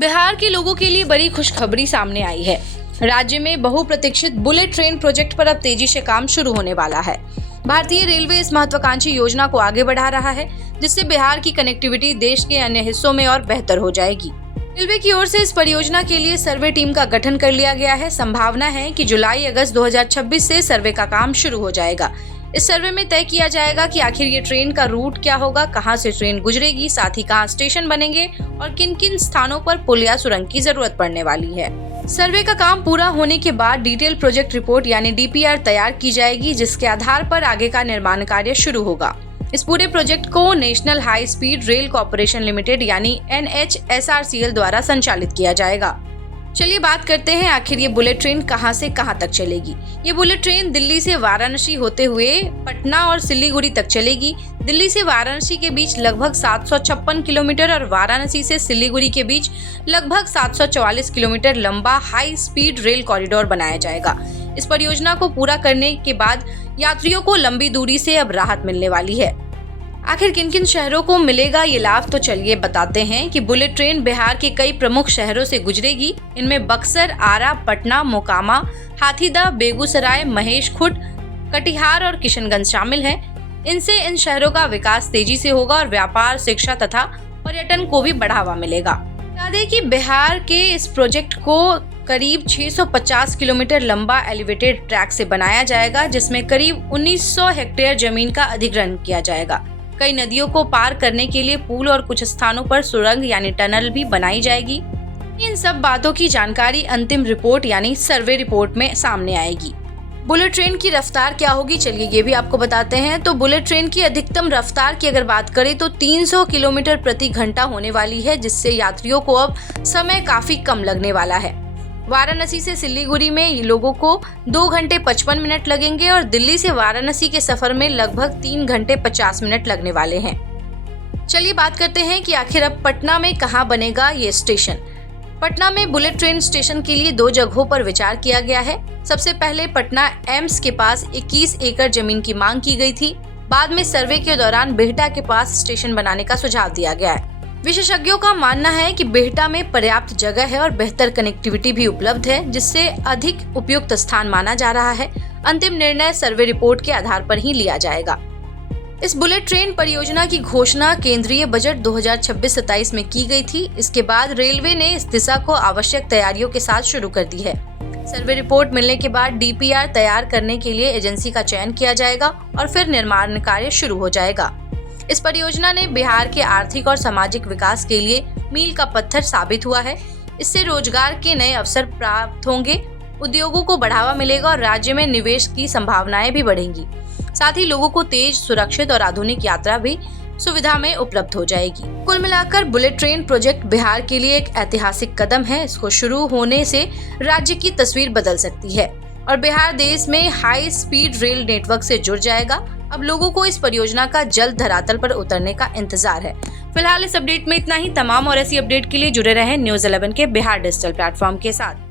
बिहार के लोगों के लिए बड़ी खुशखबरी सामने आई है। राज्य में बहुप्रतीक्षित बुलेट ट्रेन प्रोजेक्ट पर अब तेजी से काम शुरू होने वाला है। भारतीय रेलवे इस महत्वाकांक्षी योजना को आगे बढ़ा रहा है, जिससे बिहार की कनेक्टिविटी देश के अन्य हिस्सों में और बेहतर हो जाएगी। रेलवे की ओर से इस परियोजना के लिए सर्वे टीम का गठन कर लिया गया है। संभावना है कि जुलाई-अगस्त 2026 से सर्वे का काम शुरू हो जाएगा। इस सर्वे में तय किया जाएगा कि आखिर ये ट्रेन का रूट क्या होगा, कहां से ट्रेन गुजरेगी, साथ ही कहां स्टेशन बनेंगे और किन किन स्थानों पर पुल या सुरंग की जरूरत पड़ने वाली है। सर्वे का काम पूरा होने के बाद डिटेल प्रोजेक्ट रिपोर्ट यानी DPR तैयार की जाएगी, जिसके आधार पर आगे का निर्माण कार्य शुरू होगा। इस पूरे प्रोजेक्ट को national high speed rail corporation limited यानी NHSRCL द्वारा संचालित किया जाएगा। चलिए बात करते हैं आखिर ये बुलेट ट्रेन कहां से कहां तक चलेगी। ये बुलेट ट्रेन दिल्ली से वाराणसी होते हुए पटना और सिलीगुड़ी तक चलेगी। दिल्ली से वाराणसी के बीच लगभग 756 किलोमीटर और वाराणसी से सिलीगुड़ी के बीच लगभग 744 किलोमीटर लंबा हाई स्पीड रेल कॉरिडोर बनाया जाएगा। इस परियोजना को पूरा करने के बाद यात्रियों को लंबी दूरी से अब राहत मिलने वाली है। आखिर किन किन शहरों को मिलेगा ये लाभ, तो चलिए बताते हैं कि बुलेट ट्रेन बिहार के कई प्रमुख शहरों से गुजरेगी। इनमें बक्सर, आरा, पटना, मोकामा, हाथीदह, बेगूसराय, महेशखुंट, कटिहार और किशनगंज शामिल हैं। इनसे इन शहरों का विकास तेजी से होगा और व्यापार, शिक्षा तथा पर्यटन को भी बढ़ावा मिलेगा। बता दें कि बिहार के इस प्रोजेक्ट को करीब 650 किलोमीटर लंबा एलिवेटेड ट्रैक से बनाया जाएगा, जिसमें करीब 1900 हेक्टेयर जमीन का अधिग्रहण किया जाएगा। कई नदियों को पार करने के लिए पुल और कुछ स्थानों पर सुरंग यानी टनल भी बनाई जाएगी। इन सब बातों की जानकारी अंतिम रिपोर्ट यानी सर्वे रिपोर्ट में सामने आएगी। बुलेट ट्रेन की रफ्तार क्या होगी, चलिए ये भी आपको बताते हैं। तो बुलेट ट्रेन की अधिकतम रफ्तार की अगर बात करें तो 300 किलोमीटर प्रति घंटा होने वाली है, जिससे यात्रियों को अब समय काफी कम लगने वाला है। वाराणसी से सिलीगुड़ी में लोगों को 2 घंटे 55 मिनट लगेंगे और दिल्ली से वाराणसी के सफर में लगभग 3 घंटे 50 मिनट लगने वाले हैं। चलिए बात करते हैं कि आखिर अब पटना में कहां बनेगा ये स्टेशन। पटना में बुलेट ट्रेन स्टेशन के लिए 2 जगहों पर विचार किया गया है। सबसे पहले पटना एम्स के पास 21 एकड़ जमीन की मांग की गई थी। बाद में सर्वे के दौरान बिहटा के पास स्टेशन बनाने का सुझाव दिया गया है। विशेषज्ञों का मानना है कि बिहटा में पर्याप्त जगह है और बेहतर कनेक्टिविटी भी उपलब्ध है, जिससे अधिक उपयुक्त स्थान माना जा रहा है। अंतिम निर्णय सर्वे रिपोर्ट के आधार पर ही लिया जाएगा। इस बुलेट ट्रेन परियोजना की घोषणा केंद्रीय बजट 2026-27 में की गई थी। इसके बाद रेलवे ने इस दिशा को आवश्यक तैयारियों के साथ शुरू कर दी है। सर्वे रिपोर्ट मिलने के बाद DPR तैयार करने के लिए एजेंसी का चयन किया जाएगा और फिर निर्माण कार्य शुरू हो जाएगा। इस परियोजना ने बिहार के आर्थिक और सामाजिक विकास के लिए मील का पत्थर साबित हुआ है। इससे रोजगार के नए अवसर प्राप्त होंगे, उद्योगों को बढ़ावा मिलेगा और राज्य में निवेश की संभावनाएं भी बढ़ेंगी। साथ ही लोगों को तेज, सुरक्षित और आधुनिक यात्रा भी सुविधा में उपलब्ध हो जाएगी। कुल मिलाकर बुलेट ट्रेन प्रोजेक्ट बिहार के लिए एक ऐतिहासिक कदम है। इसको शुरू होने से राज्य की तस्वीर बदल सकती है और बिहार देश में हाई स्पीड रेल नेटवर्क से जुड़ जाएगा। अब लोगों को इस परियोजना का जल्द धरातल पर उतरने का इंतजार है। फिलहाल इस अपडेट में इतना ही। तमाम और ऐसी अपडेट के लिए जुड़े रहें News 11 के बिहार डिजिटल प्लेटफॉर्म के साथ।